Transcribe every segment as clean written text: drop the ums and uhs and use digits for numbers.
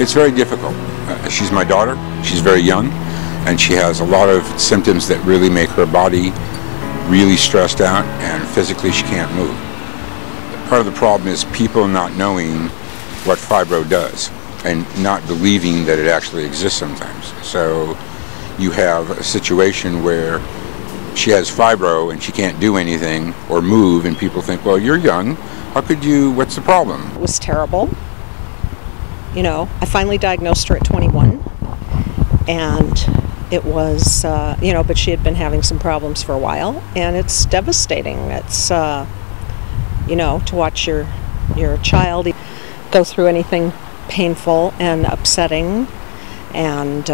It's very difficult. She's my daughter. She's very young, and she has a lot of symptoms that really make her body really stressed out, and physically she can't move. Part of the problem is people not knowing what fibro does and not believing that it actually exists sometimes. So you have a situation where she has fibro and she can't do anything or move, and people think, well, you're young, how could you, what's the problem? It was terrible. You know, I finally diagnosed her at 21, and it was, you know, but she had been having some problems for a while, and it's devastating. It's, you know, to watch your child go through anything painful and upsetting, and,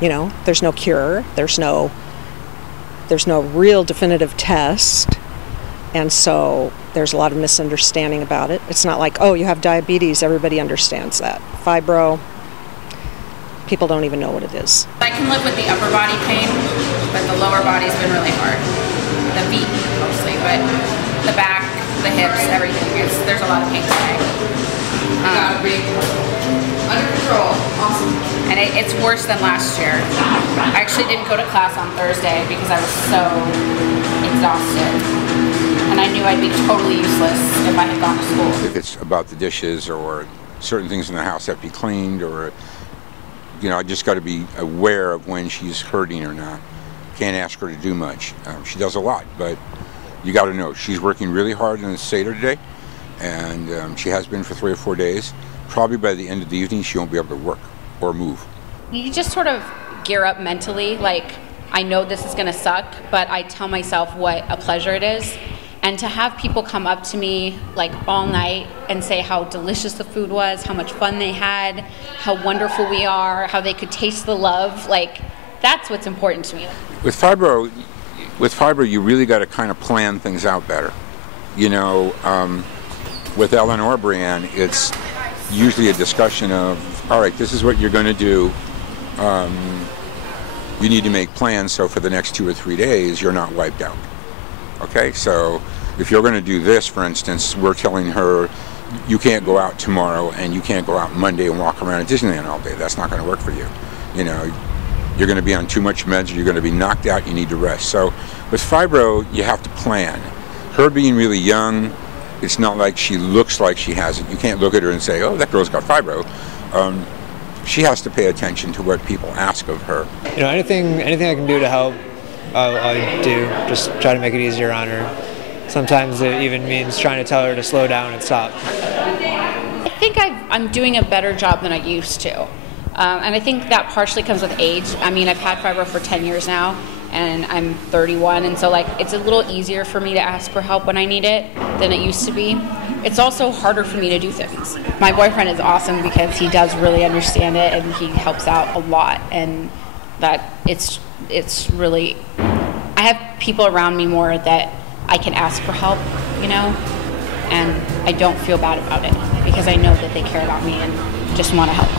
you know, there's no cure, there's no real definitive test, and so there's a lot of misunderstanding about it. It's not like, oh, you have diabetes, everybody understands that. Fibro, people don't even know what it is. I can live with the upper body pain, but the lower body's been really hard. The feet mostly, but the back, the hips, everything, there's a lot of pain today. Under control. Awesome. And it's worse than last year. I actually didn't go to class on Thursday because I was so exhausted. And I knew I'd be totally useless if I had gone to school. If it's about the dishes or certain things in the house have to be cleaned, or, you know, I just got to be aware of when she's hurting or not. Can't ask her to do much. She does a lot, but you got to know she's working really hard in the Seder today, and she has been for 3 or 4 days. Probably by the end of the evening, she won't be able to work or move. You just sort of gear up mentally, like, I know this is going to suck, but I tell myself what a pleasure it is. And to have people come up to me like all night and say how delicious the food was, how much fun they had, how wonderful we are, how they could taste the love, like, that's what's important to me. With fibro, you really got to kind of plan things out better. You know, with Ellen or Brianne, it's usually a discussion of, all right, this is what you're going to do. You need to make plans so for the next 2 or 3 days you're not wiped out. Okay, so if you're going to do this, for instance, we're telling her you can't go out tomorrow and you can't go out Monday and walk around at Disneyland all day. That's not going to work for you. You know, you're going to be on too much meds, you're going to be knocked out, you need to rest. So with fibro, you have to plan. Her being really young, it's not like she looks like she has it. You can't look at her and say, oh, that girl's got fibro. She has to pay attention to what people ask of her. You know, anything I can do to help, I do. Just try to make it easier on her. Sometimes it even means trying to tell her to slow down and stop. I think I'm doing a better job than I used to. And I think that partially comes with age. I mean, I've had fibro for 10 years now, and I'm 31, and so like it's a little easier for me to ask for help when I need it than it used to be. It's also harder for me to do things. My boyfriend is awesome because he does really understand it, and he helps out a lot, and that it's really, I have people around me more that I can ask for help, you know, and I don't feel bad about it because I know that they care about me and just want to help.